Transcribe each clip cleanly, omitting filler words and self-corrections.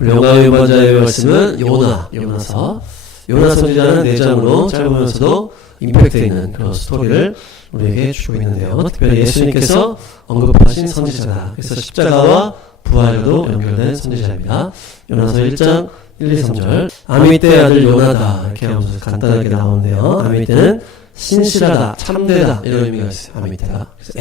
영광의 유반자의 말씀은 요나서. 요나 선지자는 4장으로 짧으면서도 임팩트 있는 그런 스토리를 우리에게 주고 있는데요. 특별히 예수님께서 언급하신 선지자다. 그래서 십자가와 부활도 연결된 선지자입니다. 요나서 1장 1, 2, 3절. 아미떼 아들 요나다. 이렇게 하면서 간단하게 나오는데요. 아미떼는 신실하다, 참되다 이런 의미가 있어요. 아미떼가. 그래서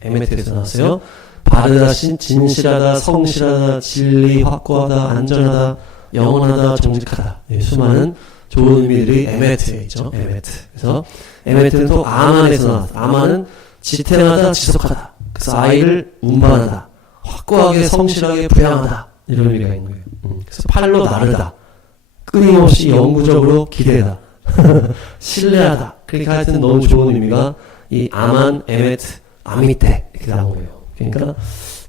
에메트에서 나왔어요. 바르다, 진실하다, 성실하다, 진리, 확고하다, 안전하다, 영원하다, 정직하다. 수많은 좋은 의미들이 에메트에 있죠. 에메트. 그래서 에메트는 또 아만에서 나왔다. 아만은 지탱하다, 지속하다. 그래서 아이를 운반하다, 확고하게, 성실하게 부양하다 이런 의미가 있는 거예요. 그래서 팔로 나르다, 끊임없이 영구적으로 기대다, 신뢰하다. 그러니까 하여튼 너무 좋은 의미가 이 아만, 에메트, 아미떼 이렇게 나온 거예요. 그러니까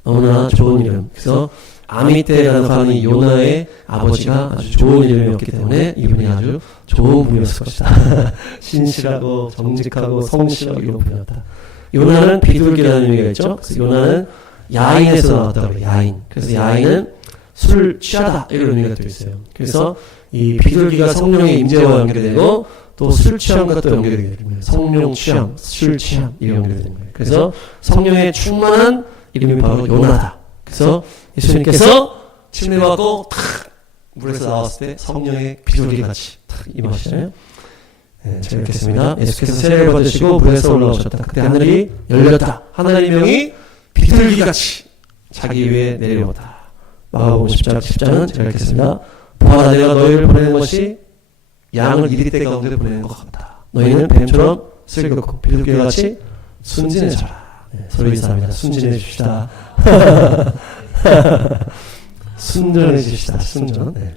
너무나 좋은 이름. 그래서 아미떼라고 하는 이 요나의 아버지가 아주 좋은 이름이었기 때문에 이분이 아주 좋은 분이었을 것이다. 신실하고 정직하고 성실하고 이런 분이었다. 요나는 비둘기라는 의미가 있죠. 그래서 요나는 야인에서 나왔다고 해요. 야인. 그래서 야인은 술 취하다 이런 의미가 되어 있어요. 그래서 이 비둘기가 성령의 임재와 연결되고 또 술 취함과 또 연결되게 됩니다. 성령 취함, 술 취함 이런 연결이 됩니다. 그래서 성령에 충만한 이름이 바로 요나다. 그래서 예수님께서 침례 받고 탁 물에서 나왔을 때 성령의 비둘기 같이 탁 임하시잖아요. 네, 잘 읽겠습니다. 예수께서 세례를 받으시고 물에서 올라오셨다. 그때 하늘이 열렸다. 하나님의 명이 비둘기 같이 자기 위에 내려오다. 마가복음 10장은 잘 읽겠습니다. 보아라, 내가 너희를 보내는 것이 양을 이리떼 가운데 보내는 것 같다. 너희는 뱀처럼 슬굼고 비둘기같이 순진해져라. 네, 서로 인사합니다. 순진해 줍시다. 순전해 줍시다. 순전. 네.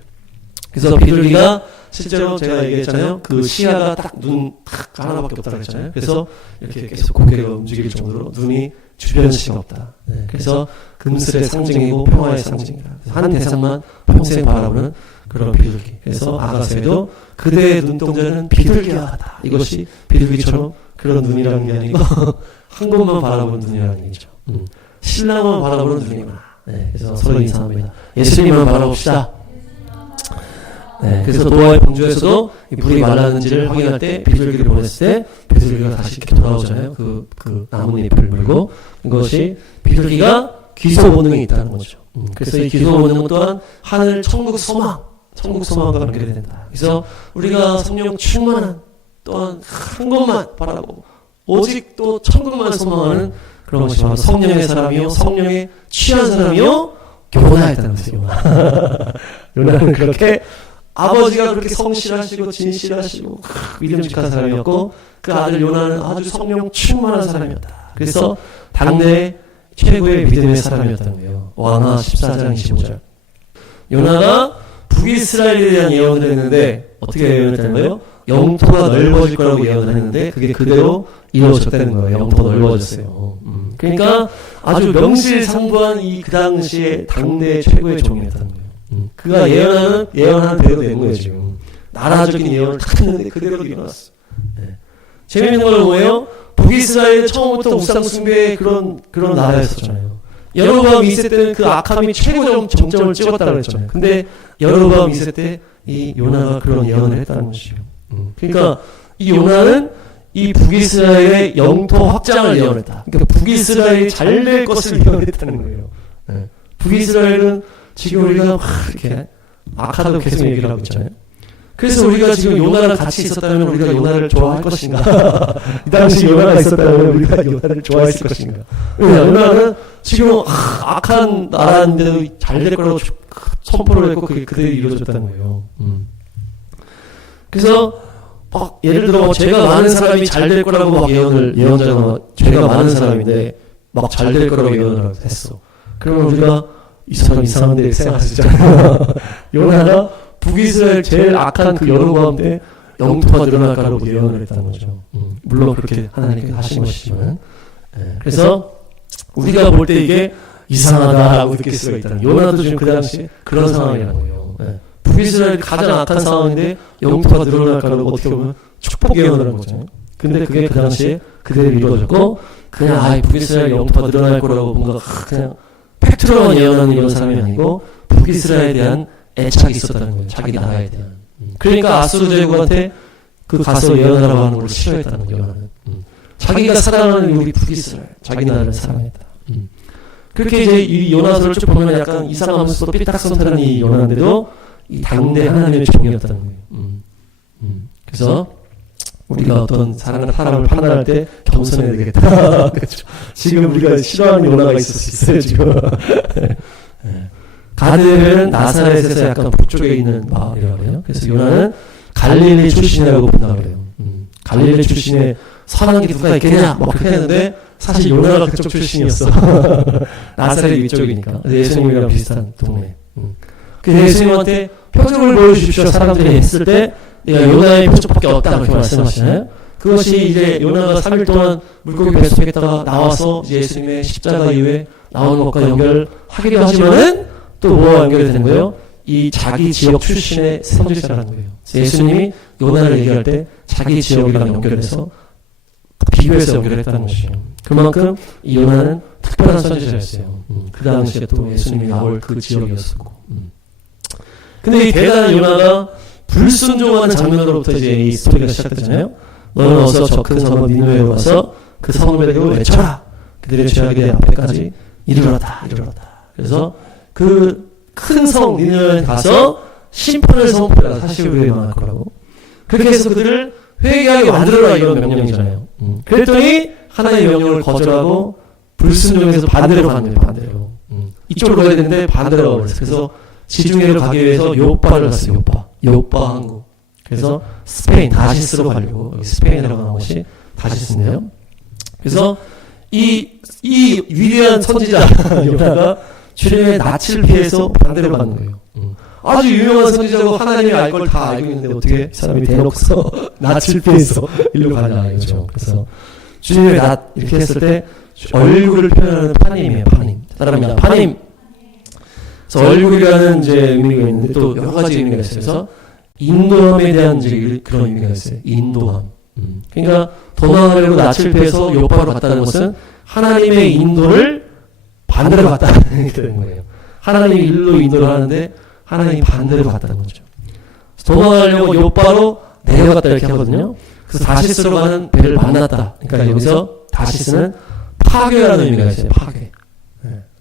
그래서 비둘기가 실제로 제가 얘기했잖아요. 그 시야가 딱 눈 딱 하나밖에 없다고 했잖아요. 그래서 이렇게 계속 고개가 움직일 정도로 눈이 주변 시가 없다. 네. 그래서 금슬의 상징이고 평화의 상징이다. 한 대상만 평생 바라보는 그런 비둘기. 그래서 아가서에도 그대의 눈동자는 비둘기와 같다. 이것이 비둘기처럼 그런 눈이라는 게 아니고 한 곳만 바라보는 눈이라는 얘기죠. 신랑만 바라보는 눈이구나. 네, 그래서 서로 인사합니다. 예수님만 바라봅시다. 네, 그래서 노아의 방주에서도 이 물이 말랐는지를 확인할 때 비둘기를 보냈을 때 비둘기가 다시 이렇게 돌아오잖아요. 그 나뭇잎을 물고. 이것이 비둘기가 귀소 본능이 있다는 거죠. 그래서 이 귀소 본능 또한 하늘 천국 소망과 연결이 된다. 그래서 우리가 성령 충만한 또한 한 것만 바라보고 오직 또 천국만 소망하는 그런 것이 바로 성령의 사람이요, 성령에 취한 사람이요, 요나였다는 거죠. 요나는 그렇게 아버지가 그렇게 성실하시고 진실하시고 믿음직한 사람이었고 그 아들 요나는 아주 성령 충만한 사람이었다. 그래서 당대 최고의 믿음의 사람이었다는 거예요. 왕하 14장 25절. 요나가 북이스라엘에 대한 예언을 했는데 어떻게 예언했다는 거예요? 영토가 넓어질 거라고 예언을 했는데 그게 그대로 이루어졌다는 거예요. 영토가 넓어졌어요. 그러니까 아주 명실상부한 이 그 당시에 당대 최고의 종이었다는 거예요. 그가 예언하는 대로 된 거예요. 지금 나라적인 예언을 다 했는데 그대로 일어났어. 네. 재미있는 건 뭐예요? 북이스라엘은 처음부터 우상 숭배의 그런 나라였었잖아요. 여로보암 2세 때는 그 악함이 최고 정점을 찍었다고 했잖아요. 근데 여로보암 2세 때 이 요나가 그런 예언을 했다는 것이죠. 그러니까 이 요나는 이 북이스라엘의 영토 확장을 예언했다. 그러니까 북이스라엘이 잘 될 것을 예언했다는 거예요. 네. 북이스라엘은 지금 우리가 이렇게 악하다고 계속 얘기를 하고 있잖아요. 그래서 우리가 지금 요나랑 같이 있었다면 우리가 요나를 좋아할 것인가? 이 당시 요나가 있었다면 우리가 요나를 좋아했을 것인가? 요나는 지금 악한 나라인데도 잘 될 거라고 선포를 했고 그게 그대로 이루어졌다는 거예요. 그래서 막 예를 들어 죄가 많은 사람이 잘 될 거라고 막 예언자가 죄가 많은 사람인데 막 잘 될 거라고 예언을 했어. 그러면 우리가 이 사람 이상한데 생각하시잖아요. 요나가 북이스라엘 제일 악한 그 여로보암 때 영토가 늘어날 거라고 예언을 했다는 거죠. 물론 그렇게 하나님께서 하신 것이지만. 네. 그래서 우리가 볼 때 이게 이상하다라고 느낄 수가 있다는 거예요. 요나도 지금 그 당시 그런 상황이라는 거예요. 네. 북이스라엘이 가장 악한 상황인데 영토가 늘어날 거라고 어떻게 보면 축복 예언을 한 거잖아요. 근데 그게 그 당시에 그대로 이루어졌고 그냥 북이스라엘 영토가 늘어날 거라고 뭔가 그냥 팩트로만 예언하는 이런 사람이 아니고 북이스라엘에 대한 애착이 있었다는 거예요. 자기 나라에 대한. 그러니까 아수르 제국한테 그 가서 예언하라고 하는 걸 싫어했다는 거예요. 요나는. 자기가 사랑하는 우리 북이스라엘, 자기 나라를 사랑했다. 그렇게 이제 이 요나서를 쭉 보면 약간 이상하면서도 삐딱선택한 이 요나인데도 이 당대 하나님의 종이었다는 거예요. 그래서 우리가 어떤 사람을 판단할 때 겸손해야 되겠다. 그렇죠. 지금 우리가 싫어하는 요나가 있을 수 있어요, 지금. 가드는 나사렛에서 약간 북쪽에 있는 마을이라고 해요. 그래서 요나는 갈릴리 출신이라고 본다고 그래요. 갈릴리 출신에 사는 게 누가 있겠냐? 막 그렇게 했는데 사실 요나가 그쪽 출신이었어. 나사렛 위쪽이니까. 예수님이랑 비슷한 동네. 그래서 예수님한테 표적을 보여주십시오. 사람들이 했을 때 내가 요나의 표적밖에 없다. 그렇게 말씀하시나요? 그것이 이제 요나가 3일 동안 물고기 뱃속에 있다가 나와서 이제 예수님의 십자가 이후에 나오는 것과 연결하기도 하지만은 또 뭐와 연결이 되는 거예요? 이 자기 지역 출신의 선지자라는 거예요. 예수님이 요나를 얘기할 때 자기 지역이랑 연결해서 비교해서 연결했다는 것이죠. 그만큼 이 요나는 특별한 선지자였어요. 그 당시에 또 예수님이 나올 그 지역이었었고. 근데 이 대단한 요나가 불순종하는 장면으로부터 이제 이 스토리가 시작되잖아요. 너는 어서 저 큰 성읍 니느웨로 가서 그 성읍에 대고 외쳐라. 그들의 죄악의 앞에까지 이르렀다. 그래서 그 큰 성 니느웨에 가서 심판을 선포해라. 사실 우리가 망할 거라고. 그렇게 해서 그들을 회개하게 만들어라 이런 명령이잖아요. 그랬더니 하나님의 명령을 거절하고 불순종해서 반대로 가는 거예요. 반대로. 이쪽으로 가야 되는데 반대로 가버렸어요. 그래서 지중해를 가기 위해서 요빠를 갔어요. 요빠 항구. 그래서 스페인 다시스로 가려고 여기 스페인이라고 하는 것이 다시스인데요. 그래서 이 위대한 선지자 요나가 주님의 낯을 피해서 반대로 가는 거예요. 아주 유명한 선지자고 하나님이 알 걸 다 알고 있는데 어떻게 사람이 대놓고서 낯을 피해서 일로 가냐 이거죠. 그래서 주님의 낯 이렇게 했을 때 얼굴을 표현하는 파님이에요. 사람이다. 파님. 그래서 얼굴이라는 이제 의미가 있는데 또 여러 가지 의미가 있어요. 그래서 인도함에 대한 이제 그런 의미가 있어요. 인도함. 그러니까 도망하려고 낯을 피해서 요파로 갔다는 것은 하나님의 인도를 반대로 갔다는 게 되는 거예요. 하나님이 일로 인도를 하는데 하나님이 반대로 갔다는 거죠. 도망하려고 요바로 내려갔다 이렇게 하거든요. 그래서 다시스로 가는 배를 만났다. 그러니까 여기서 다시스는 파괴라는 의미가 있어요.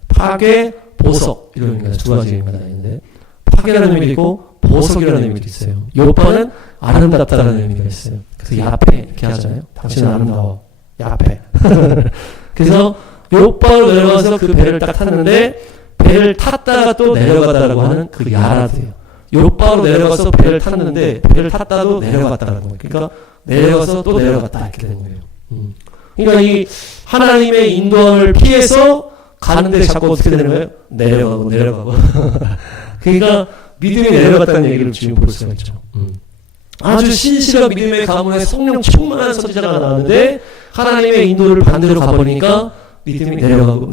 파괴, 보석 이런 의미가 두 가지 의미가 있는데 파괴라는 의미도 있고 보석이라는 의미도 있어요. 요바는 아름답다라는 의미가 있어요. 그래서 야페 이렇게 하잖아요. 당신은 아름다워. 야페. 그래서 요바로 내려가서 그 배를 딱 탔는데 배를 탔다가 또 내려갔다라고 하는 그 야라드예요. 요바로 내려가서 배를 탔는데 배를 탔다도 내려갔다라는 거예요. 그러니까 내려가서 또 내려갔다 이렇게 되는 거예요. 그러니까 이 하나님의 인도함을 피해서 가는데 자꾸 어떻게 되는 거예요? 내려가고. 그러니까 믿음이 내려갔다는 얘기를 지금 볼 수가 있죠. 아주 신실한 믿음의 가문에 성령 충만한 선지자가 나왔는데 하나님의 인도를 반대로 가버리니까 믿음이 내려가고.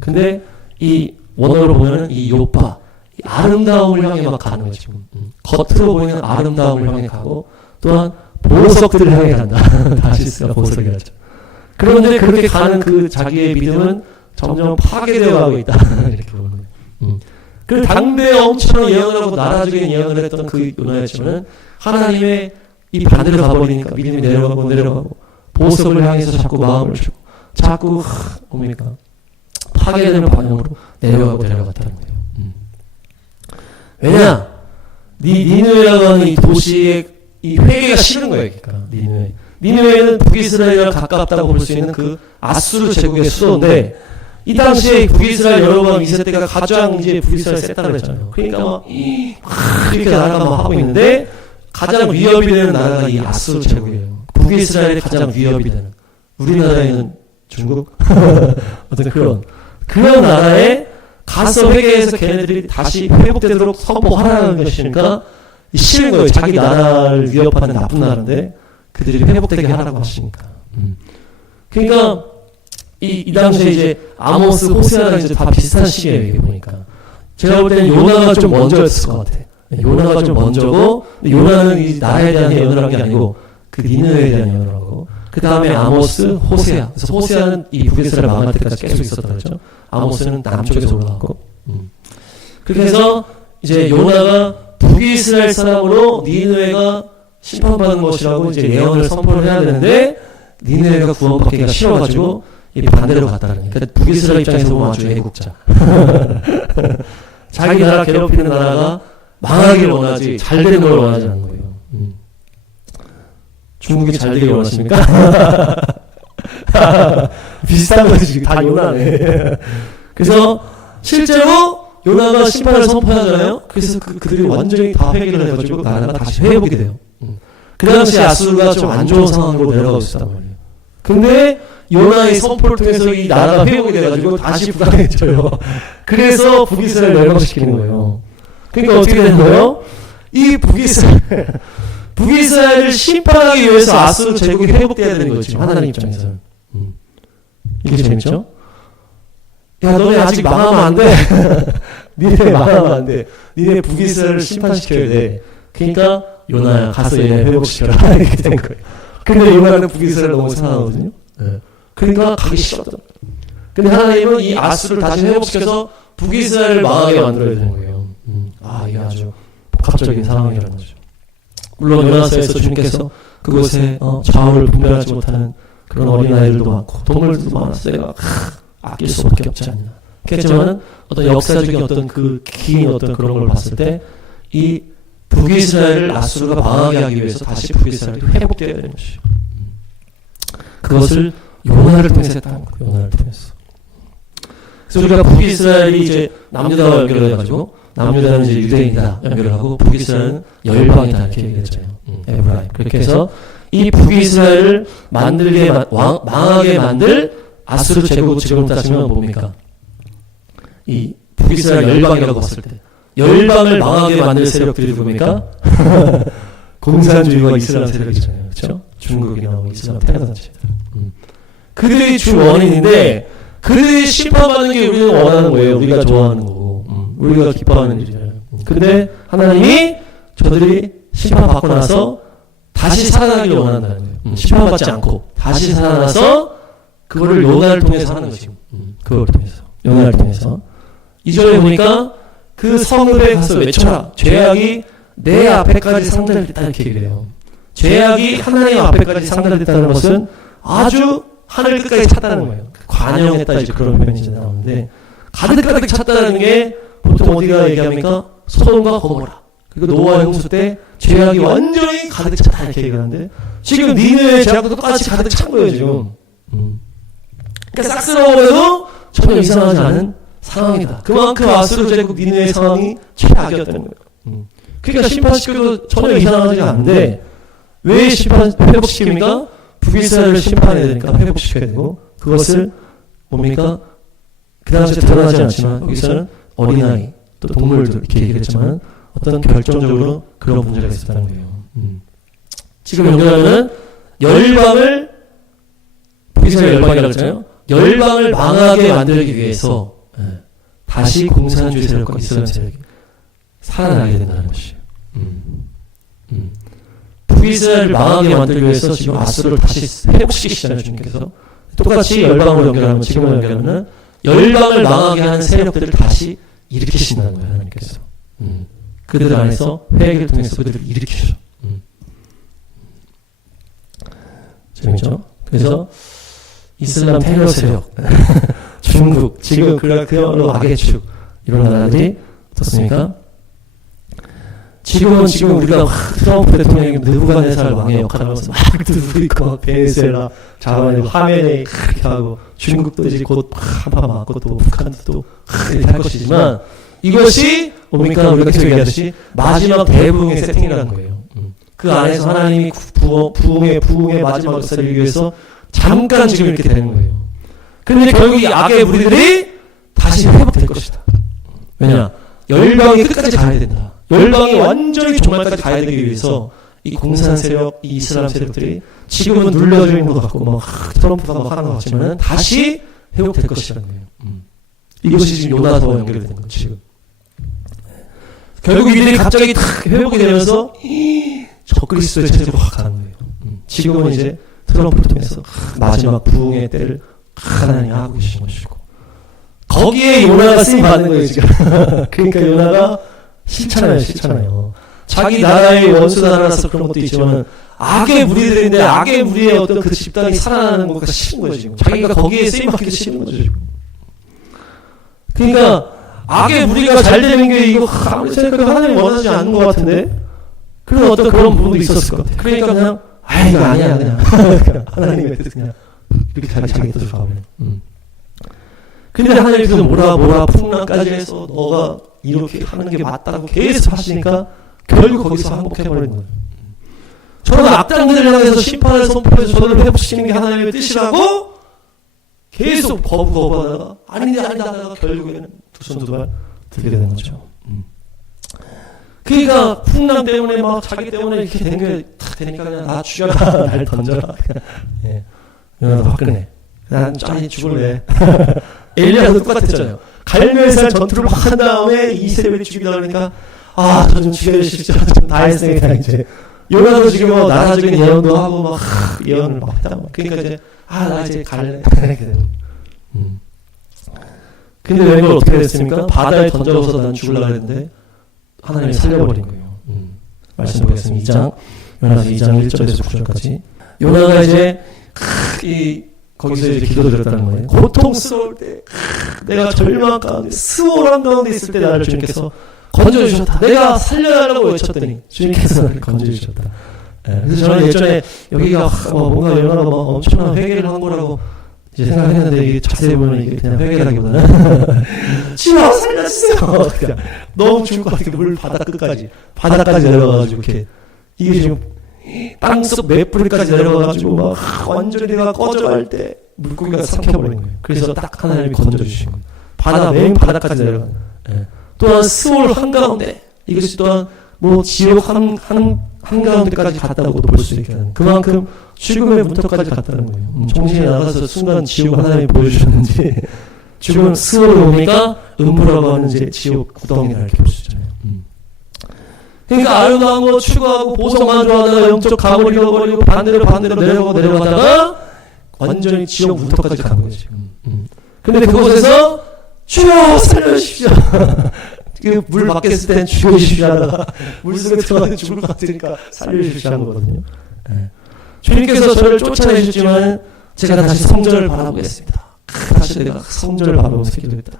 근데 이 원어로 보면은 이 요파, 이 아름다움을 향해 막 가는 거죠. 겉으로 보이는 아름다움을 향해 가고 또한 보석들을 향해 간다. 다시스가 보석이라죠. 그런데 그렇게 가는 그 자기의 믿음은 점점 파괴되어 가고 있다. 이렇게 보는 거예요. 그 당대에 엄청 예언을 하고 나라적인 예언을 했던 그 요나였지만은 하나님의 이 반대로 가버리니까 믿음이 내려가고 보석을 향해서 자꾸 마음을 주고 자꾸 뭡니까 파괴되는 방향으로 내려갔다는 거예요. 왜냐? 니느웨라고 하는 이 도시의 이 회개가 싫은 거예요. 그러니까 니느웨는 북이스라엘이랑 가깝다고 볼 수 있는 그 아수르 제국의 수도인데 이 당시에 북이스라엘 여로보암 2세 때가 가장 이제 북이스라엘 셌다고 그랬잖아요. 그러니까 막 이렇게 나라가 막 하고 있는데 가장 위협이 되는 나라가 이 아수르 제국이에요. 북이스라엘이 가장 위협이 되는. 우리나라에는 중국 어떤 그런 나라에 가서 회개해서 걔네들이 다시 회복되도록 선포하라는 것이니까 싫은 거예요. 자기 나라를 위협하는 나쁜 나라인데 그들이 회복되게 하라고 하시니까. 그러니까 이 당시에 이제 아모스, 호세아랑 이제 다 비슷한 시기예요. 이게 보니까 제가 볼 때는 요나가 좀 먼저였을 것 같아. 요나가 좀 먼저고 요나는 이 나라에 대한 예언을 한 게 아니고 그 니느웨에 대한 예언을 하고 그 다음에 아모스, 호세아. 그래서 호세아는 이 북이스라엘 망할 때까지 계속 있었다 그랬죠. 아모스는 남쪽에서 올라왔고. 그렇게 해서 이제 요나가 북이스라엘 사람으로 니느웨가 심판받는 것이라고 이제 예언을 선포를 해야 되는데 니느웨가 구원받기가 싫어가지고 이 반대로 갔다는 거예요. 그러니까 북이스라엘 입장에서 보면 아주 애국자. 자기 나라 괴롭히는 나라가 망하길 원하지 잘 되는 걸 원하지 않는 거예요. 중국이 잘 되길 원하십니까? 비슷한 거지. 다 요나네. 그래서 실제로 요나가 심판을 선포하잖아요. 그래서 그들이 완전히 다 회개를 해가지고 나라가 다시 회복이 돼요. 그 당시 아수르가 좀 안 좋은 상황으로 내려가고 있었단 말이에요. 근데 요나의 선포를 통해서 이 나라가 회복이 돼가지고 다시 부강해져요. 그래서 북이스라엘 멸망시키는 거예요. 그러니까 어떻게 되는 거예요? 이 북이스라엘을 심판하기 위해서 아수르 제국이 회복돼야 되는 거죠. 하나님 입장에서는. 이게 재밌죠? 야, 너네 아직 망하면 안 돼. 니네 망하면 안 돼. 니네 북이스라엘을 심판시켜야 돼. 그러니까 요나야 가서 얘네 회복시켜라. 이렇게 된 거예요. 근데 요나는 북이스라엘 너무 사랑하거든요. 네. 그러니까 가기 싫었던. 근데 하나님은 이 아수르를 다시 회복시켜서 북이스라엘을 망하게 만들어야 되는 거예요. 이게 아주 복합적인 상황이라는 거죠. 물론 요나서에서 주님께서 그곳에 좌우를 분별하지 못하는 그런 어린아이들도 많고 동물들도 많아서 내가 아낄 수밖에 없지 않나. 그렇지만은 어떤 역사적인 어떤 그 긴 어떤 그런 걸 봤을 때 이 북이스라엘을 아수르가 망하게 하기 위해서 다시 북이스라엘이 회복되어야 되는 것이죠. 그것을 요나를 통해서 했다는 거예요. 요나를 통해서. 그래서 우리가 북이스라엘이 이제 남유다와 연결해가지고 남유다는 이제 유대인이다 연결을 하고 북이스라엘은 열방이다 이렇게 얘기했잖아요. 에브라임. 그렇게 해서 이 북이스라엘을 망하게 만들 아수르 제국 지금 따지면 뭡니까? 이 북이스라엘 열방이라고 봤을 때 열방을 망하게 만들 세력들이 뭡니까? 공산주의와 이슬람 세력이잖아요. 그렇죠? 중국이나 뭐 이슬람 테러단체들. 그들이 주 원인인데 그들이 심판받는 게 우리는 원하는 거예요. 우리가 좋아하는 거고 우리가 기뻐하는 일이잖아요. 근데 하나님이 저들이 심판받고 나서 다시 살아나기를 원한다는 거예요. 심판받지 않고 다시 살아나서 그거를 요나를 통해서 하는 거지. 그걸 통해서. 요나를 통해서. 2절에 보니까 그 성읍에 가서 외쳐라. 죄악이 내 앞에까지 상달됐다 이렇게 얘기를 해요. 죄악이 하나님 앞에까지 상달됐다는 것은 아주 하늘 끝까지 찼다는 거예요. 관영했다 이제 그런 표현이 이제 나오는데 가득가득 찼다는 게 보통 어디가 얘기합니까? 소돔과 고모라. 그리고 노아의 홍수 때 죄악이 완전히 가득 찼다 이렇게 얘기하는데 지금 니네의 죄악도 똑같이 가득 찬 거예요 지금. 그러니까 싹스러워도 전혀 이상하지 않은 상황이다. 그만큼 아수르 제국 니네의 상황이 최악이었다는 거예요. 그러니까 심판시켜도 전혀 이상하지 않은데 왜 회복시킵니까? 북이스라엘을 심판해야 되니까 회복시켜야 되고 그것을 뭡니까? 그 당시에 드러나지 않지만 여기서는 어린아이 또 동물들 이렇게 얘기했지만 어떤 결정적으로 그런 문제가 있었다는 거예요. 지금 연결하면은 열방을 북이스라엘 열방이라고 했잖아요. 열방을 망하게 만들기 위해서 다시 공산주의 세력과 이슬람 세력이 살아나게 된다는 것이에요. 북이스라엘을 망하게 만들기 위해서 지금 아수르를 다시 회복시키시잖아요. 주님께서. 똑같이 열방으로 연결하면 지금으로 연결하면 열방을 망하게 하는 세력들을 다시 일으키신다는 거예요. 하나님께서. 그들 안에서 회개를 통해서 그들을 일으키셔. 재밌죠? 그래서 이슬람 테러 세력, 중국, 지금 그야말로 악의 축 이런 나라들이 어떻습니까? 지금 우리가 트럼프 대통령이 느부갓네살 왕의 역할을 하면서 막 누르고 있고 막 베네수엘라 잡아내고 하메네이 이렇게 하고 중국도 이제 곧 한판 맞고 또 북한도 또 이렇게 할 것이지만 이것이 뭡니까? 우리가 계속 얘기하듯이 마지막 대부흥의 세팅이라는 거예요. 그 안에서 하나님이 부흥의 마지막 역사를 이루기 위해서 잠깐 지금 이렇게 되는 거예요. 그런데 결국 이 악의 무리들이 다시 회복될 것이다. 왜냐? 열방이 끝까지 가야 된다. 열방이 완전히 종말까지 가야 되기 위해서 이 공산 세력, 이 이슬람 세력들이 지금은 눌려져 있는 것 같고 막 트럼프가 막 하는 것 같지만 다시 회복될 것이라는 거예요. 이것이 지금 요나서와 연결된 거죠. 지금. 결국 이들이 갑자기 탁 회복이 되면서 적그리스도의 체제로 확 가는 거예요. 지금은 이제 트럼프를 통해서 마지막 부흥의 때를 하나님이 하고 계신 것이고 거기에 요나가 쓰임 받는 거예요, 지금. 그러니까 요나가 싫잖아요. 자기 나라의 원수 나라라서 그런 것도 있지만, 악의 무리들인데, 악의 무리의 어떤 그 집단이 살아나는 것가 싫은 거예요, 지금. 자기가 거기에 쓰임 받기도 싫은 거죠, 지금. 그러니까, 악의 무리가 잘 되는 게 이거 아무리 생각해도 하나님이 원하지 않는 것 같은데, 그런 어떤 그런 부분도 있었을 것 같아요. 그러니까 그냥, 이거 아니야, 그냥. 하나님의 뜻 그냥. 이렇게 자기 뜻을 가버려. 근데 하나님이 그 뭐라 풍랑까지 해서 너가 이렇게 하는 게 맞다고 계속 하시니까 결국 거기서 항복해버리는 거예요. 저는 악당들을 향해서 심판을 선포해서 저를 회복시키는 게 하나님의 뜻이라고 계속 거부하다가 아니다 하다가 결국에는 두 손 두 발 들게 되는 거죠. 그러니까 풍랑 때문에 막 자기 때문에 이렇게 된 게 탁 되니까 그냥 나 죽여라 날 던져라. 예. 요나도 화끈해. 난 짠히 죽을래. 엘리야도 똑같았잖아요. 갈멜살 전투를 막 한 다음에 이세벨이 죽이려고 그러니까 저 좀 죽여주십시오. 좀 다 했으니까 그냥 이제 요나도 지금 뭐 나라적인 예언도 하고 막 예언을 막 했다. 그러니까 이제 나 이제 갈래. 이렇게 되는. 근데 왜 이걸 어떻게 됐습니까? 바다에 던져서 난 죽으려고 했는데 하나님이 살려버린 거예요. 말씀 보겠습니다. 2장 요나서 2장 1절에서 9절까지 요나가 이제 거기서 이제 기도드렸다는 거예요. 고통스러울 때, 내가 절망 가운데, 수월한 가운데 있을 때 나를 주님께서 건져주셨다. 내가 살려달라고 외쳤더니 주님께서 나를 건져주셨다. 그래서 저는 예전에 여기가 뭔가 요나가 엄청난 회개를 한 거라고 이제 생각했는데 이게 자세히 보면 이게 그냥 회개라기보다는 주여 살려주세요. 그냥 너무 죽을 것 같으니까 물 바닥까지 내려가가지고 이렇게 이게 지금 땅속 맷불까지 내려가가지고 막 완전히 내가 꺼져갈 때 물고기가 삼켜버린 거예요. 그래서 딱 하나님이 건져주신 거예요. 맨 바닥까지 내려가는. 또한 스올 한가운데 이것이 또한 뭐 지옥 한가운데까지 갔다고도 볼 수 있게 하는 그만큼 죽음의 문턱까지 갔다는 거예요. 정신이 나가서 순간 지옥 하나님이 보여주셨는지 죽음 스올을 오니까 음부라고 하는 이제 지옥 구덩이를 이렇게 볼 수 있잖아요. 그러니까 아름다운 거 추구하고 보석만 좋아하다가 영적 감을 잃어버리고 반대로 내려가다가 완전히 지옥 문턱까지 간 거예요, 지금. 근데 그곳에서 주여 살려주십시오. 물 밖에있을 땐 죽여주십시오 하다가 물속에 들어가면 죽을 것 같으니까 살려주십시오 하는 거거든요. 주님께서 저를 쫓아내셨지만 제가 다시 성전을 바라보겠습니다. 다시 내가 성전을 바라보면서 기도했다.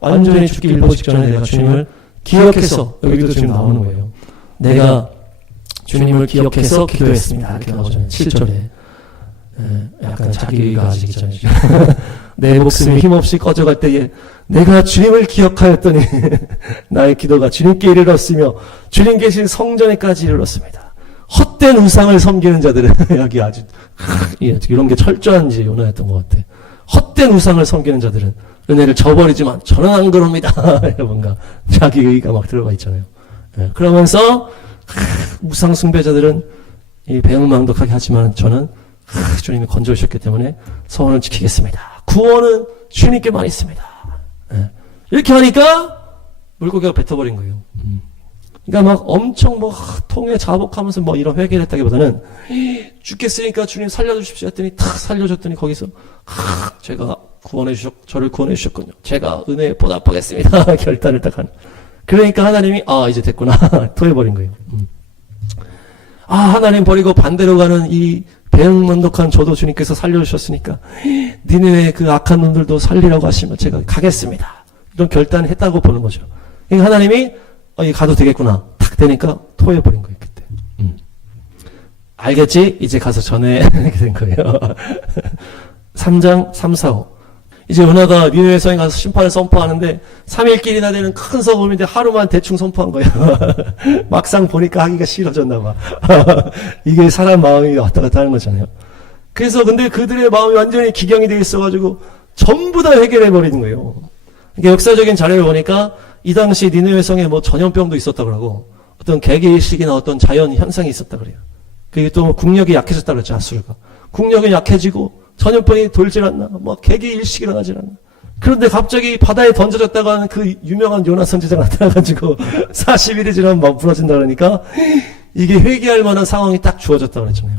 완전히 죽기 일보 직전에 내가 주님을 기억해서, 여기도 지금 나오는 거예요. 내가 주님을 기억해서 기도했습니다. 이렇게 나오잖아요. 7절에. 약간 자기가 아직 있잖아요. 내 목숨이 힘없이 꺼져갈 때에 내가 주님을 기억하였더니 나의 기도가 주님께 이르렀으며 주님 계신 성전에까지 이르렀습니다. 헛된 우상을 섬기는 자들은 여기 아주 이런 게 철저한지 요나였던 것 같아. 헛된 우상을 섬기는 자들은 은혜를 저버리지만 저는 안 그럽니다. 뭔가 자기 의의가 막 들어가 있잖아요. 그러면서 우상 숭배자들은 이 배은망덕하게 하지만 저는 주님이 건져주셨기 때문에 소원을 지키겠습니다. 구원은 주님께만 있습니다. 이렇게 하니까 물고기가 뱉어버린 거예요. 그러니까 막 엄청 통에 자복하면서 이런 회개를 했다기보다는 죽겠으니까 주님 살려주십시오 했더니 탁 살려줬더니 거기서 제가 저를 구원해 주셨군요. 제가 은혜에 보답하겠습니다. 결단을 딱 하는. 그러니까 하나님이 이제 됐구나 토해버린 거예요. 하나님 버리고 반대로 가는 이 배은망덕한 저도 주님께서 살려주셨으니까 니네의 그 악한 놈들도 살리라고 하시면 제가 가겠습니다. 이런 결단을 했다고 보는 거죠. 그러니까 하나님이 가도 되겠구나 탁 되니까 토해버린 거예요. 그때. 알겠지? 이제 가서 전해. 이렇게 된 거예요. 3장 3, 4, 5 이제 요나가 니느웨 성에 가서 심판을 선포하는데 3일길이나 되는 큰 성읍인데 하루만 대충 선포한 거예요. 막상 보니까 하기가 싫어졌나 봐. 이게 사람 마음이 왔다 갔다 하는 거잖아요. 그래서 근데 그들의 마음이 완전히 기경이 되어 있어가지고 전부 다 해결해 버리는 거예요. 그러니까 역사적인 자료를 보니까 이 당시 니느웨 성에 전염병도 있었다 그러고 어떤 개개일식이나 어떤 자연 현상이 있었다 그래요. 그게 또 국력이 약해졌다 그랬죠. 아수르가. 국력이 약해지고 전염병이 돌질 않나? 개개일식 일어나질 않나? 그런데 갑자기 바다에 던져졌다가 하는 그 유명한 요나 선지자가 나타나가지고 40일이 지나면 부러진다 그러니까 이게 회개할 만한 상황이 딱 주어졌다 그랬잖아요.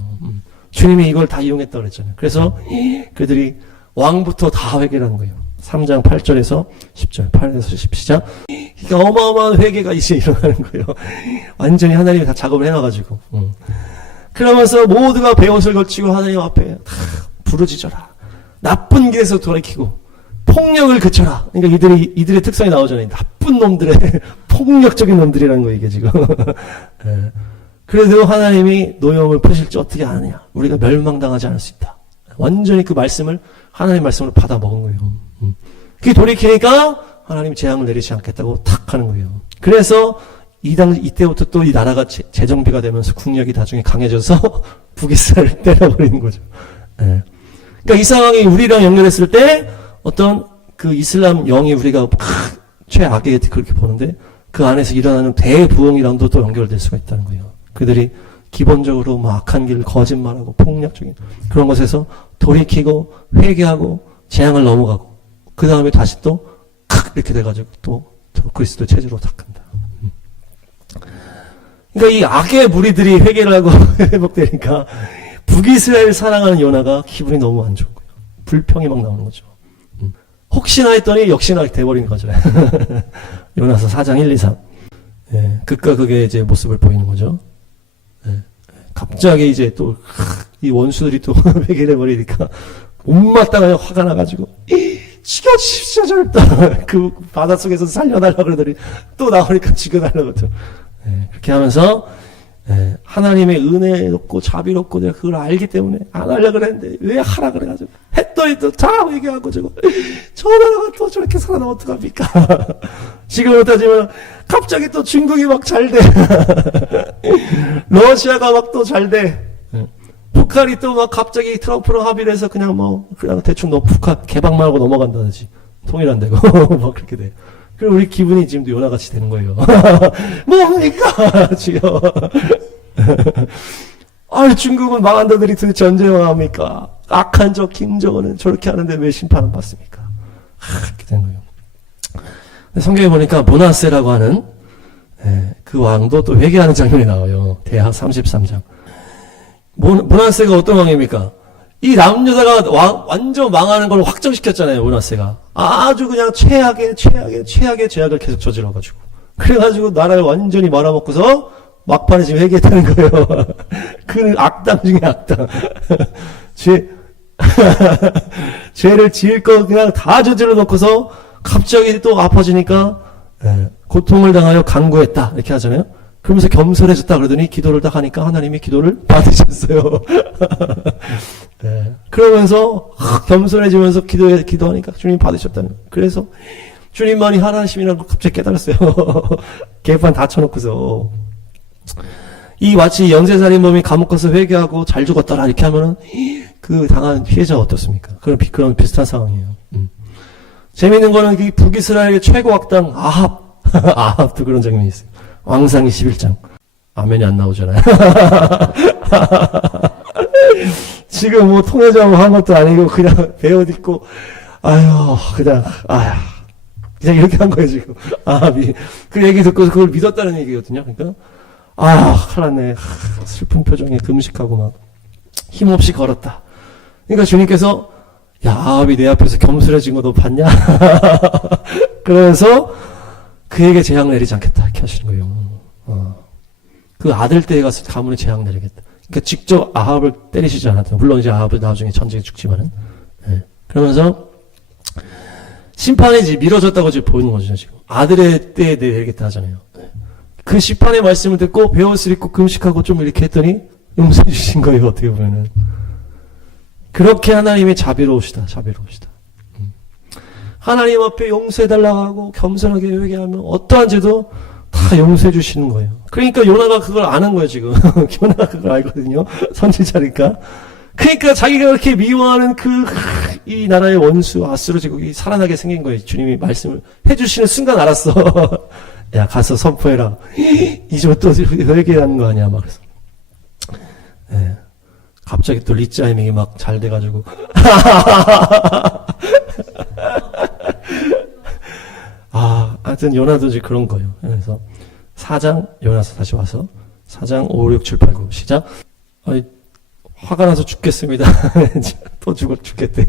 주님이 이걸 다 이용했다 그랬잖아요. 그래서 그들이 왕부터 다 회개를 한 거예요. 3장 8절에서 10절, 8에서 10 시작. 이게 어마어마한 회개가 이제 일어나는 거예요. 완전히 하나님이 다 작업을 해놔가지고. 그러면서 모두가 베옷을 걸치고 하나님 앞에 다 부르짖어라. 나쁜 길에서 돌이키고 폭력을 그쳐라. 그러니까 이들의 특성이 나오잖아요. 나쁜 놈들의 폭력적인 놈들이라는 거 이게 지금. 예. 그래도 하나님이 노여움을 푸실지 어떻게 아느냐. 우리가 멸망당하지 않을 수 있다. 완전히 그 말씀을 하나님 말씀으로 받아 먹은 거예요. 그게 돌이키니까 하나님 재앙을 내리지 않겠다고 탁 하는 거예요. 그래서 이때부터 또 이 나라가 재정비가 되면서 국력이 나중에 강해져서 북이스라엘을 때려버리는 거죠. 예. 그러니까 이 상황이 우리랑 연결했을 때 어떤 그 이슬람 영이 우리가 최악의 그렇게 보는데 그 안에서 일어나는 대부흥이랑도 또 연결될 수가 있다는 거예요. 그들이 기본적으로 뭐 악한 길, 거짓말하고 폭력적인 그런 것에서 돌이키고 회개하고 재앙을 넘어가고 그 다음에 다시 또 이렇게 돼가지고 또 그리스도 체제로 탁한다. 그러니까 이 악의 무리들이 회개를 하고 회복되니까 북이스라엘 사랑하는 요나가 기분이 너무 안 좋은 거예요. 불평이 막 나오는 거죠. 혹시나 했더니 역시나 돼버린 거죠. 요나서 4장 1, 2, 3. 예, 극과 극의 이제 모습을 보이는 거죠. 예, 갑자기 이제 또 이 원수들이 또 회개를 해버리니까 못마땅하게 화가 나가지고 죽여주십시오 저를 또 그 바닷속에서 살려달라고 그러더니 또 나오니까 죽여달라고 또 그렇게 하면서 하나님의 은혜롭고 자비롭고 내가 그걸 알기 때문에 안 하려고 그랬는데 왜 하라 그래가지고 했더니 또 다 얘기하고 저 나라가 또 저렇게 살아나면 어떡합니까? 지금으로 따지면 갑자기 또 중국이 막 잘돼 러시아가 막 또 잘돼 북한이 또 막 갑자기 트럼프랑 합의를 해서 그냥 대충 북한 개방만 하고 넘어간다든지 통일한다고 막 그렇게 돼. 그리고 우리 기분이 지금도 요나같이 되는 거예요. 뭡니까 지금? 중국은 망한다들이 도대체 언제 망합니까? 악한 저 김정은은 저렇게 하는데 왜 심판을 받습니까? 이렇게 된 거예요. 성경에 보니까 므낫세라고 하는 그 왕도 또 회개하는 장면이 나와요. 대하 33장. 므낫세가 어떤 왕입니까? 이 남유다가 완전 망하는 걸 확정시켰잖아요. 므낫세가 아주 그냥 최악의 죄악을 계속 저질러가지고 그래가지고 나라를 완전히 말아먹고서 막판에 지금 회개했다는 거예요. 그 악당 중에 악당. 죄를 지을 거 그냥 다 저질러 놓고서 갑자기 또 아파지니까 고통을 당하여 간구했다 이렇게 하잖아요. 그러면서 겸손해졌다 그러더니 기도를 딱 하니까 하나님이 기도를 받으셨어요. 그러면서 겸손해지면서 기도하니까 주님 받으셨다는 거예요. 그래서 주님만이 하나님이라는 걸 갑자기 깨달았어요. 개판 다 쳐놓고서 이 마치 연쇄살인범이 감옥 가서 회개하고 잘 죽었더라 이렇게 하면은 그 당한 피해자가 어떻습니까? 그런 비슷한 상황이에요. 재미있는 거는 이 북이스라엘의 최고 악당 아합도 그런 장면이 있어요. 왕상 21장. 아멘이 안 나오잖아요. 지금 뭐 통회장 한 것도 아니고 그냥 배옷 입고 그냥 이렇게 한 거예요 지금. 아합이 그 얘기 듣고서 그걸 믿었다는 얘기거든요. 그러니까 큰일 났네. 슬픈 표정에 금식하고 막 힘없이 걸었다. 그러니까 주님께서 아합이 내 앞에서 겸손해진 거 너 봤냐? 그러면서 그에게 재앙 내리지 않겠다 이렇게 하시는 거예요. 그 아들 때에 가서 가문에 재앙 내리겠다. 그러니까 직접 아합을 때리시지 않았다. 물론 이제 아합은 나중에 전쟁에 죽지만은 그러면서 심판이 이제 미뤄졌다고 지금 보이는 거죠 지금. 아들의 때에 내리겠다 하잖아요. 그 심판의 말씀을 듣고 베옷을 입고 금식하고 좀 이렇게 했더니 용서해 주신 거예요 어떻게 보면은. 그렇게 하나님의 자비로우시다. 하나님 앞에 용서해달라고 하고 겸손하게 회개하면 어떠한 죄도 다 용서해 주시는 거예요. 그러니까 요나가 그걸 아는 거예요 지금. 요나가 그걸 알거든요. 선지자니까. 그러니까 자기가 그렇게 미워하는 이 나라의 원수 아수르 제국이 살아나게 생긴 거예요. 주님이 말씀을 해주시는 순간 알았어. 야 가서 선포해라. 이제 또 회개하는 거 아니야 막 그래서. 갑자기 또 리짜이밍이 막 잘 돼가지고. 하여튼 요나도 이제 그런 거예요. 그래서 4장 요나서 다시 와서 4장 5, 6, 7, 8, 9 시작. 화가 나서 죽겠습니다. 또 죽겠대.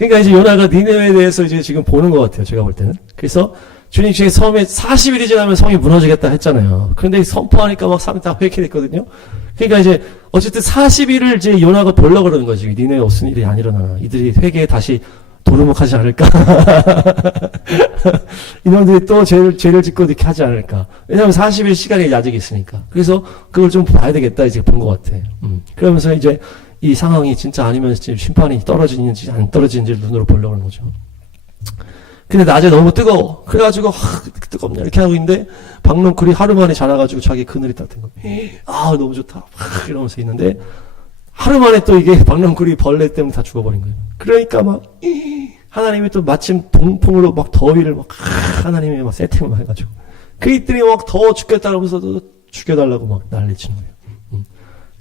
그러니까 이제 요나가 니느웨에 대해서 이제 지금 보는 것 같아요. 제가 볼 때는. 그래서 주님 중에 섬에 40일이 지나면 성이 무너지겠다 했잖아요. 그런데 선포하니까 막 사람이 다 회개됐거든요. 그러니까 이제 어쨌든 40일을 이제 요나가 보려고 그러는 거지. 니느웨에 무슨 일이 안 일어나. 이들이 회개에 다시 도루묵하지 않을까? 이놈들이 또 죄를 짓고 이렇게 하지 않을까? 왜냐하면 40일 시간이 아직 있으니까. 그래서 그걸 좀 봐야 되겠다 이제 본 것 같아. 그러면서 이제 이 상황이 진짜 아니면 지금 심판이 떨어지는지 안 떨어지는지 눈으로 보려고 하는 거죠. 근데 낮에 너무 뜨거워. 그래가지고 뜨겁냐 이렇게 하고 있는데 박농쿨이 하루 만에 자라가지고 자기 그늘이 따뜻한 거. 아 너무 좋다. 이러면서 있는데 하루 만에 또 이게 박농쿨이 벌레 때문에 다 죽어버린 거예요. 그러니까 막 하나님이 또 마침 동풍으로 막 더위를 막 하나님이 막 세팅을 막 해가지고 그 이들이 막 더워 죽겠다 그러면서도 죽여달라고 막 난리치는 거예요.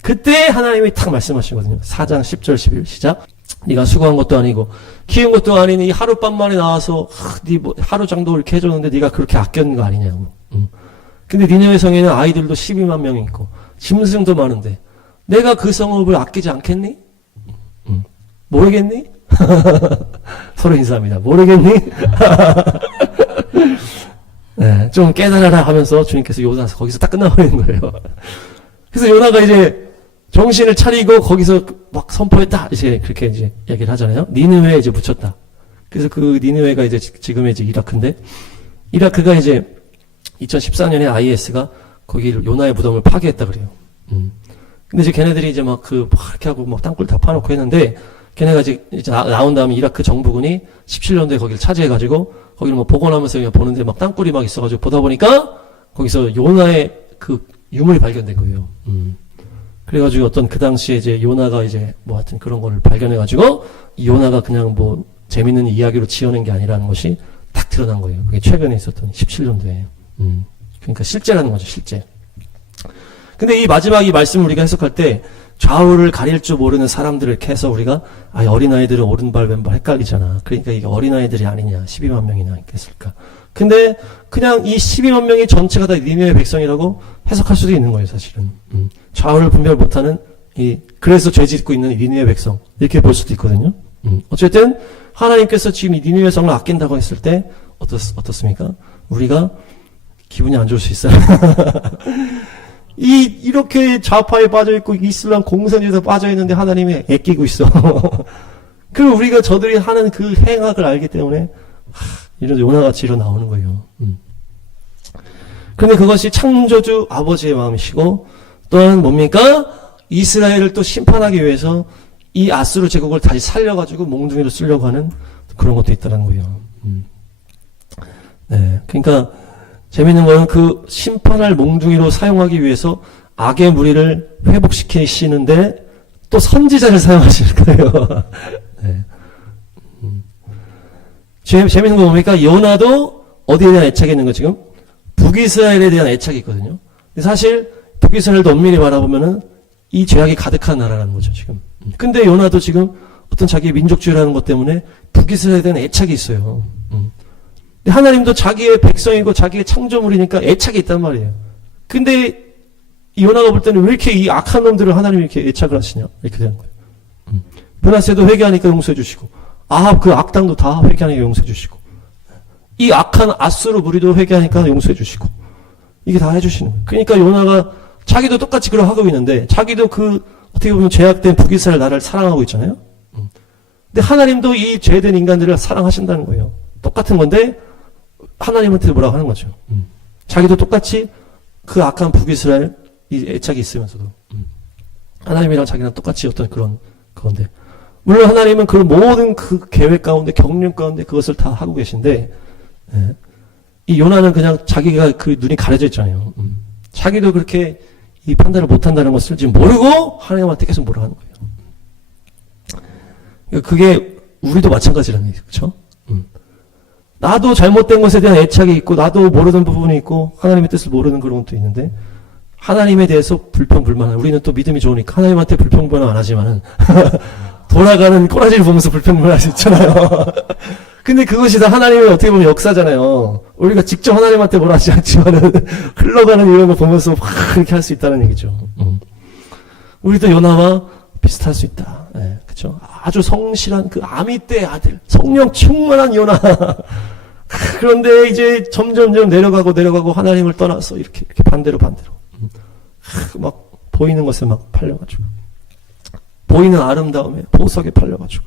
그때 하나님이 탁 말씀하시거든요. 4장 10절 11 시작. 네가 수고한 것도 아니고 키운 것도 아닌 이 하룻밤 만에 나와서 네 뭐 하루 정도 이렇게 해줬는데 네가 그렇게 아꼈는 거 아니냐고. 근데 니느웨 성에는 아이들도 12만 명이 있고 짐승도 많은데 내가 그 성읍을 아끼지 않겠니? 모르겠니? 서로 인사합니다. 모르겠니? 네, 좀 깨달아라 하면서 주님께서 요나서 거기서 딱 끝나버리는 거예요. 그래서 요나가 이제 정신을 차리고 거기서 막 선포했다. 이제 그렇게 이제 얘기를 하잖아요. 니느웨에 이제 묻혔다. 그래서 그 니느웨가 이제 지금의 이제 이라크인데, 이라크가 이제 2014년에 IS가 거기 요나의 무덤을 파괴했다 그래요. 근데 이제 걔네들이 이제 막 이렇게 하고 막 땅굴 다 파놓고 했는데, 걔네가 이제 나온 다음에 이라크 정부군이 17년도에 거기를 차지해가지고, 거기를 뭐 복원하면서 그냥 보는데 막 땅굴이 막 있어가지고 보다 보니까, 거기서 요나의 그 유물이 발견된 거예요. 그래가지고 어떤 그 당시에 이제 요나가 이제 뭐 하여튼 그런 거를 발견해가지고 이 요나가 그냥 뭐 재밌는 이야기로 지어낸 게 아니라는 것이 딱 드러난 거예요. 그게 최근에 있었던 17년도에. 그러니까 실제라는 거죠, 실제. 근데 이 마지막 이 말씀을 우리가 해석할 때 좌우를 가릴 줄 모르는 사람들을 캐서 우리가 어린아이들은 오른발 왼발 헷갈리잖아. 그러니까 이게 어린아이들이 아니냐, 12만 명이나 있겠을까. 근데 그냥 이 12만 명이 전체가 다 니느웨 백성이라고 해석할 수도 있는 거예요, 사실은. 좌우를 분별 못하는 그래서 죄 짓고 있는 니느웨 백성 이렇게 볼 수도 있거든요. 어쨌든 하나님께서 지금 이 니느웨 성을 아낀다고 했을 때 어떻습니까? 우리가 기분이 안 좋을 수 있어요. 이렇게 좌파에 빠져 있고 이슬람 공산주의에 빠져 있는데 하나님이 애끼고 있어. 그리고 우리가 저들이 하는 그 행악을 알기 때문에 이런 요나같이 일어나오는 거예요. 그런데 그것이 창조주 아버지의 마음이시고 또한 뭡니까? 이스라엘을 또 심판하기 위해서 이 아수르 제국을 다시 살려가지고 몽둥이로 쓰려고 하는 그런 것도 있다는 거예요. 네, 그러니까 재밌는 거는 그 심판할 몽둥이로 사용하기 위해서 악의 무리를 회복시키시는데 또 선지자를 사용하실 거예요. 네. 재밌는 거 보니까 요나도 어디에 대한 애착이 있는 거 지금? 북이스라엘에 대한 애착이 있거든요. 사실 북이스라엘도 엄밀히 바라보면은 이 죄악이 가득한 나라라는 거죠, 지금. 근데 요나도 지금 어떤 자기 민족주의라는 것 때문에 북이스라엘에 대한 애착이 있어요. 근데 하나님도 자기의 백성이고 자기의 창조물이니까 애착이 있단 말이에요. 근데 이 요나가 볼 때는 왜 이렇게 이 악한 놈들을 하나님이 이렇게 애착을 하시냐? 이렇게 되는 거예요. 므낫세도 회개하니까 용서해 주시고, 아합 그 악당도 다 회개하니까 용서해 주시고, 이 악한 아수르 무리도 회개하니까 용서해 주시고, 이게 다 해주시는 거예요. 그러니까 요나가 자기도 똑같이 그걸 하고 있는데, 자기도 어떻게 보면 죄악된 북이스라엘 나라를 사랑하고 있잖아요. 근데 하나님도 이 죄된 인간들을 사랑하신다는 거예요. 똑같은 건데, 하나님한테 뭐라고 하는 거죠. 자기도 똑같이 그 악한 북이스라엘 이 애착이 있으면서도, 하나님이랑 자기랑 똑같이 어떤 그런 건데, 물론 하나님은 그 모든 그 계획 가운데, 경륜 가운데 그것을 다 하고 계신데, 예. 이 요나는 그냥 자기가 그 눈이 가려져 있잖아요. 자기도 그렇게 이 판단을 못한다는 것을 지금 모르고 하나님한테 계속 뭐라 하는 거예요. 그게 우리도 마찬가지라는 얘기죠. 그렇죠? 나도 잘못된 것에 대한 애착이 있고 나도 모르는 부분이 있고 하나님의 뜻을 모르는 그런 것도 있는데 하나님에 대해서 불평불만한 우리는 또 믿음이 좋으니까 하나님한테 불평불만 안 하지만은 돌아가는 꼬라지를 보면서 불평불만할 수 있잖아요. 근데 그것이 다 하나님의 어떻게 보면 역사잖아요. 우리가 직접 하나님한테 뭐라 하지 않지만은 흘러가는 이런 거 보면서 막 그렇게 할 수 있다는 얘기죠. 우리도 요나와 비슷할 수 있다. 네, 그렇죠. 그렇죠? 아주 성실한 그 아미떼의 아들, 성령 충만한 요나. 그런데 이제 점점점 내려가고 하나님을 떠나서 이렇게 반대로 막 보이는 것에 막 팔려가지고, 보이는 아름다움에 보석에 팔려가지고,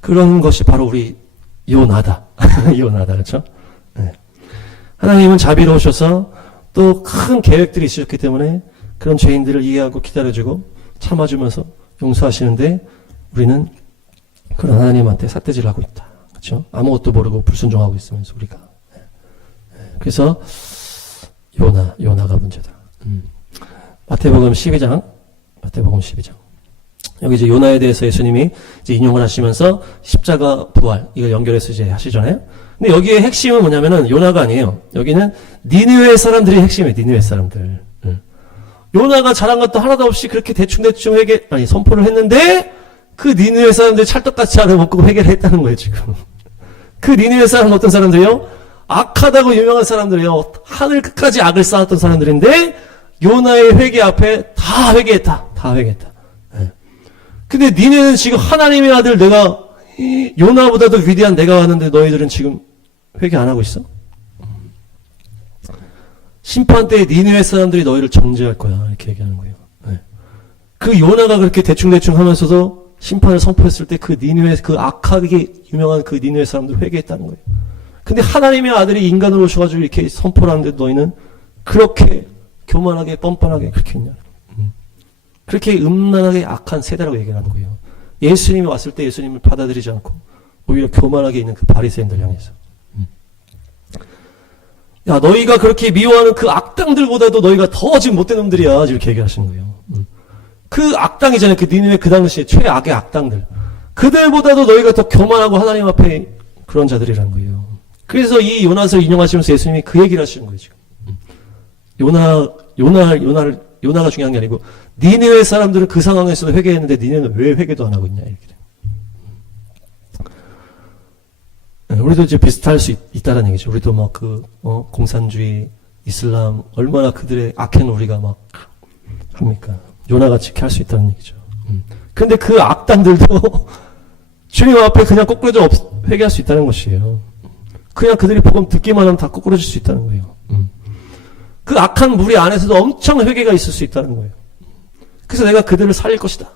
그런 것이 바로 우리 요나다. 요나다, 그렇죠? 네. 하나님은 자비로우셔서 또 큰 계획들이 있으셨기 때문에 그런 죄인들을 이해하고 기다려주고 참아주면서 용서하시는데, 우리는 그런 하나님한테 삿대질을 하고 있다. 그렇죠? 아무것도 모르고 불순종하고 있으면서 우리가. 그래서 요나가 문제다. 마태복음 12장. 여기 이제 요나에 대해서 예수님이 이제 인용을 하시면서 십자가 부활, 이걸 연결해서 이제 하시잖아요. 근데 여기에 핵심은 뭐냐면은 요나가 아니에요. 여기는 니느웨 사람들이 핵심이에요. 니느웨 사람들. 요나가 잘한 것도 하나도 없이 그렇게 대충 선포를 했는데, 그 니느웨 사람들이 찰떡같이 알아먹고 회개를 했다는 거예요, 지금. 그 니느웨 사람은 어떤 사람들이요? 악하다고 유명한 사람들이요. 하늘 끝까지 악을 쌓았던 사람들인데, 요나의 회개 앞에 다 회개했다. 근데 니네는 지금 하나님의 아들 내가, 요나보다도 위대한 내가 왔는데 너희들은 지금 회개 안 하고 있어? 심판 때에 니느웨 사람들이 너희를 정죄할 거야. 이렇게 얘기하는 거예요. 그 요나가 그렇게 대충 하면서도 심판을 선포했을 때 그 니느웨, 그 악하게 유명한 그 니느웨 사람들 회개했다는 거예요. 근데 하나님의 아들이 인간으로 오셔가지고 이렇게 선포를 하는데 너희는 그렇게 교만하게 뻔뻔하게 그렇게 했냐. 그렇게 음란하게 악한 세대라고 얘기하는 거예요. 예수님이 왔을 때 예수님을 받아들이지 않고 오히려 교만하게 있는 그 바리새인들 향해서. 야, 너희가 그렇게 미워하는 그 악당들보다도 너희가 더 지금 못된 놈들이야. 이렇게 얘기하시는 거예요. 그 악당이잖아요. 그 니느웨 그 당시에 최악의 악당들. 그들보다도 너희가 더 교만하고 하나님 앞에 그런 자들이라는 거예요. 그래서 이 요나서를 인용하시면서 예수님이 그 얘기를 하시는 거예요, 지금. 요나가 중요한 게 아니고, 니느웨 사람들은 그 상황에서도 회개했는데 니네는 왜 회개도 안 하고 있냐, 이렇게. 우리도 이제 비슷할 수 있다는 얘기죠. 우리도 막 공산주의, 이슬람, 얼마나 그들의 악행을 우리가 막 합니까? 요나같이 이렇게 할 수 있다는 얘기죠. 근데 그 악당들도 주님 앞에 그냥 꼬꾸러져 회개할 수 있다는 것이에요. 그냥 그들이 복음 듣기만 하면 다 꼬꾸러질 수 있다는 거예요. 그 악한 무리 안에서도 엄청 회개가 있을 수 있다는 거예요. 그래서 내가 그들을 살릴 것이다.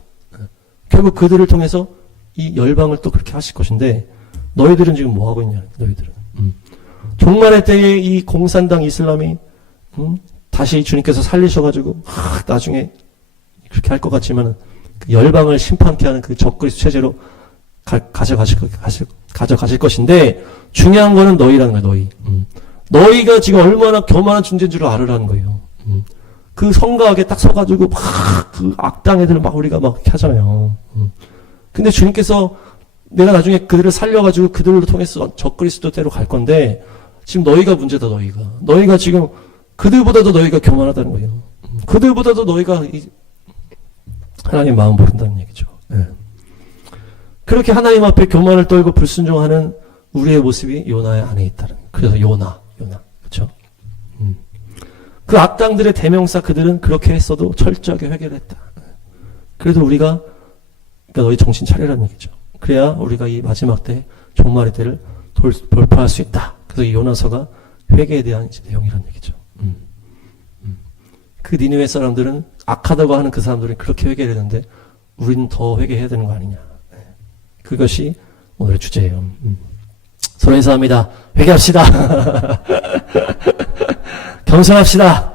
결국 그들을 통해서 이 열방을 또 그렇게 하실 것인데, 너희들은 지금 뭐 하고 있냐, 너희들은. 종말의 때에 이 공산당 이슬람이 다시 주님께서 살리셔가지고 나중에 그렇게 할 것 같지만 그 열방을 심판케 하는 그 적그리스도 체제로 가져가실 것인데, 중요한 거는 너희라는 거예요. 너희. 너희가 지금 얼마나 교만한 존재인 줄 알으라는 거예요. 그 성가하게 딱 서가지고 막 그 악당 애들 막 우리가 막 이렇게 하잖아요. 근데 주님께서 내가 나중에 그들을 살려가지고 그들로 통해서 적그리스도대로 갈 건데, 지금 너희가 문제다. 너희가 지금 그들보다도 너희가 교만하다는 거예요. 그들보다도 너희가 하나님 마음 모른다는 얘기죠. 그렇게 하나님 앞에 교만을 떨고 불순종하는 우리의 모습이 요나의 안에 있다는 거예요. 그래서 요나, 그렇죠? 그 악당들의 대명사 그들은 그렇게 했어도 철저하게 회개를 했다. 그래도 우리가, 그러니까 너희 정신 차리라는 얘기죠. 그래야 우리가 이 마지막 때, 종말의 때를 돌파할 수 있다. 그래서 이 요나서가 회개에 대한 이제 내용이라는 얘기죠. 그 니느웨 사람들은 악하다고 하는 그 사람들은 그렇게 회개를 했는데, 우리는 더 회개해야 되는 거 아니냐. 그것이 오늘의 주제예요. 서로 인사합니다. 회개합시다. 겸손합시다.